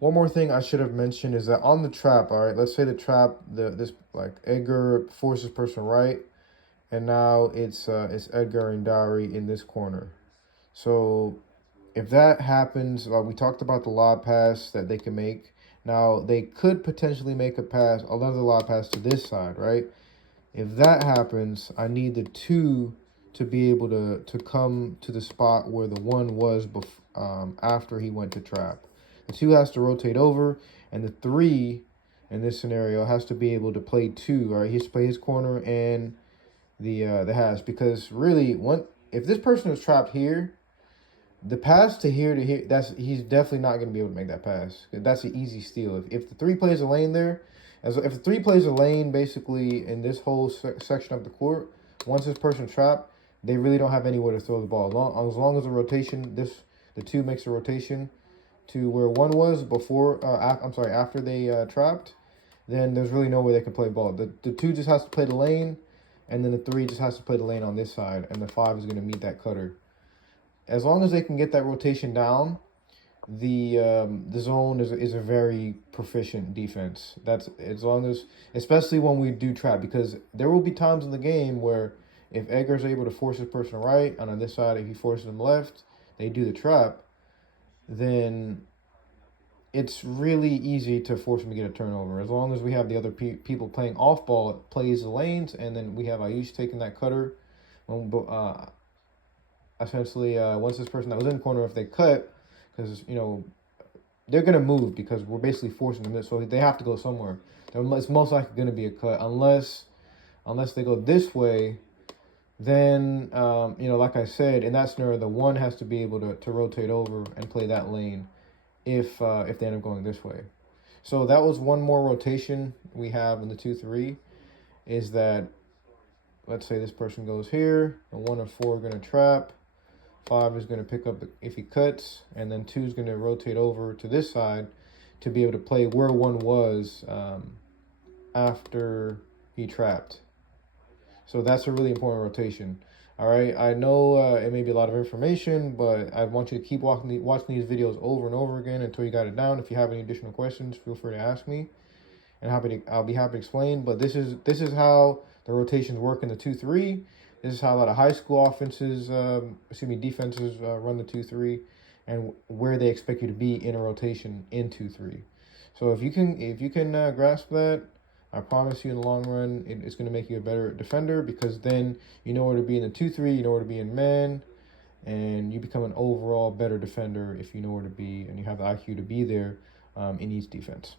one more thing I should have mentioned is that on the trap, all right, let's say the trap, this like Edgar forces person right, and now it's Edgar and Dari in this corner. So if that happens, we talked about the lob pass that they can make. Now they could potentially make a pass, another lob pass to this side, right? If that happens, I need the two to be able to come to the spot where the one was after he went to trap. The two has to rotate over, and the three in this scenario has to be able to play two. Right, he has to play his corner and the hash, because really, if this person is trapped here, the pass to here, he's definitely not going to be able to make that pass. That's an easy steal. If the three plays a lane there, if the three plays a lane basically in this whole section of the court, once this person's trapped, they really don't have anywhere to throw the ball. As long as the rotation, the two makes a rotation to where one was before. I'm sorry, after they trapped, then there's really no way they can play ball. The two just has to play the lane, and then the three just has to play the lane on this side, and the five is going to meet that cutter. As long as they can get that rotation down, the zone is a very proficient defense. That's as long as, especially when we do trap, because there will be times in the game where if Edgar's able to force his person right, and on this side if he forces them left, they do the trap, then it's really easy to force him to get a turnover. As long as we have the other people playing off ball, it plays the lanes, and then we have Ayush taking that cutter. When essentially, once this person that was in the corner, if they cut, because they're gonna move because we're basically forcing them, so they have to go somewhere. It's most likely gonna be a cut unless they go this way. Then like I said, in that scenario, the one has to be able to rotate over and play that lane if they end up going this way. So that was one more rotation we have in the 2-3, is that let's say this person goes here, and 1 and 4 are gonna trap. 5 is going to pick up if he cuts, and then 2 is going to rotate over to this side to be able to play where 1 was after he trapped. So that's a really important rotation. All right, I know it may be a lot of information, but I want you to keep watching these videos over and over again until you got it down. If you have any additional questions, feel free to ask me, and I'll be happy to explain. But this is how the rotations work in the 2-3. This is how a lot of high school offenses, defenses run the 2-3, and where they expect you to be in a rotation in 2-3. So if you can grasp that, I promise you in the long run, it's going to make you a better defender, because then you know where to be in the 2-3, you know where to be in man, and you become an overall better defender if you know where to be and you have the IQ to be there in each defense.